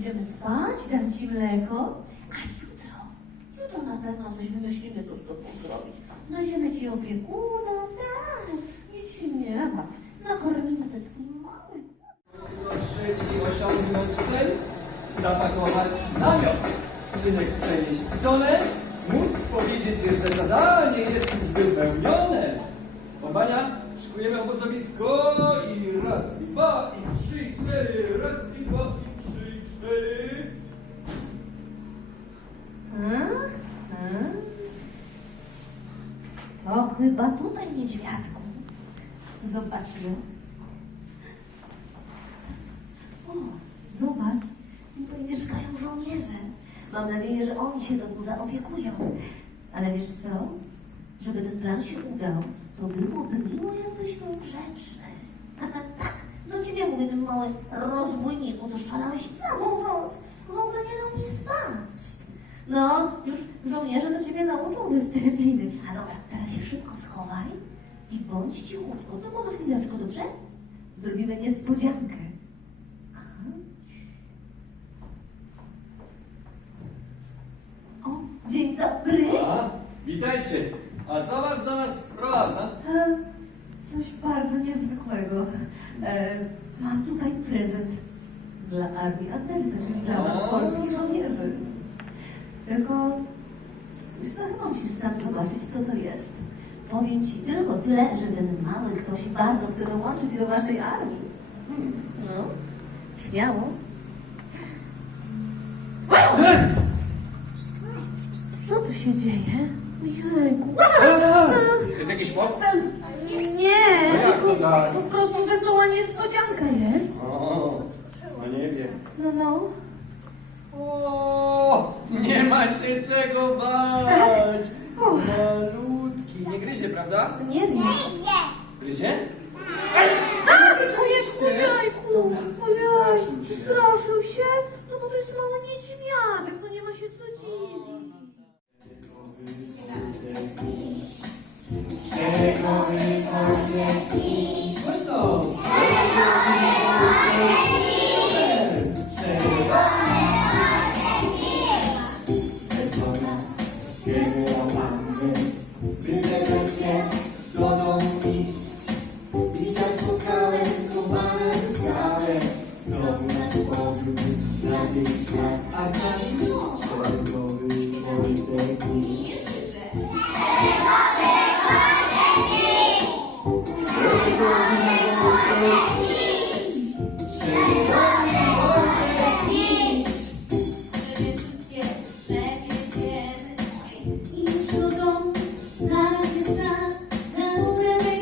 Idziemy spać, dam ci mleko, a jutro, jutro na pewno coś wymyślimy, co z tobą zrobić. Znajdziemy ci opiekuna, tak, nic się nie martw. Nakarmimy te twój mały. Trzeci osiągnąć cel, zapakować namiot, skrzynek przenieść stronę, móc powiedzieć, że zadanie jest wypełnione. Bania, szykujemy obozowisko i raz, i dwa, i trzy, i cztery, raz, i To chyba tutaj, niedźwiadku. Zobaczmy. O, zobacz. Tutaj mieszkają żołnierze. Mam nadzieję, że oni się tobą zaopiekują. Ale wiesz co? Żeby ten plan się udał, to byłoby miło, jakbyś był grzeczny. tak, do ciebie mówię, ten mały rozbójniku, to szalałeś całą noc. W ogóle nie dał mi spać. No, już żołnierze do ciebie nauczą dyscypliny. A dobra, teraz się szybko schowaj i bądź cichutko, tylko na chwileczkę, dobrze? Zrobimy niespodziankę. Aha. O, dzień dobry. A, witajcie. A co was do nas sprowadza? E, coś bardzo niezwykłego. E, mam tutaj prezent dla armii czyli dla was, polskich żołnierzy. Tylko, wiesz co, chyba musisz sam zobaczyć, co to jest. Powiem ci tylko tyle, że ten mały ktoś bardzo chce dołączyć do waszej armii. No, śmiało. Co tu się dzieje? Ojejku. Jest jakiś podstęp? Nie, No to tylko po prostu wesoła niespodzianka jest. O, no nie wiem. No, no. O, ma się czego bać. Malutki. Nie gryzie, prawda? Nie wiem. Gryzie? Ojejku, ojejku, ojej, straszył się? No bo to jest mały niedźwiadek, no nie ma się co dziwić. Głośno. Wyzebrać się, zgodą iść. Się spotkałem, chowane skałę Znowu nas powrót, razie świat A za nim szeregowy Wojtek Wszystkie przebiedziemy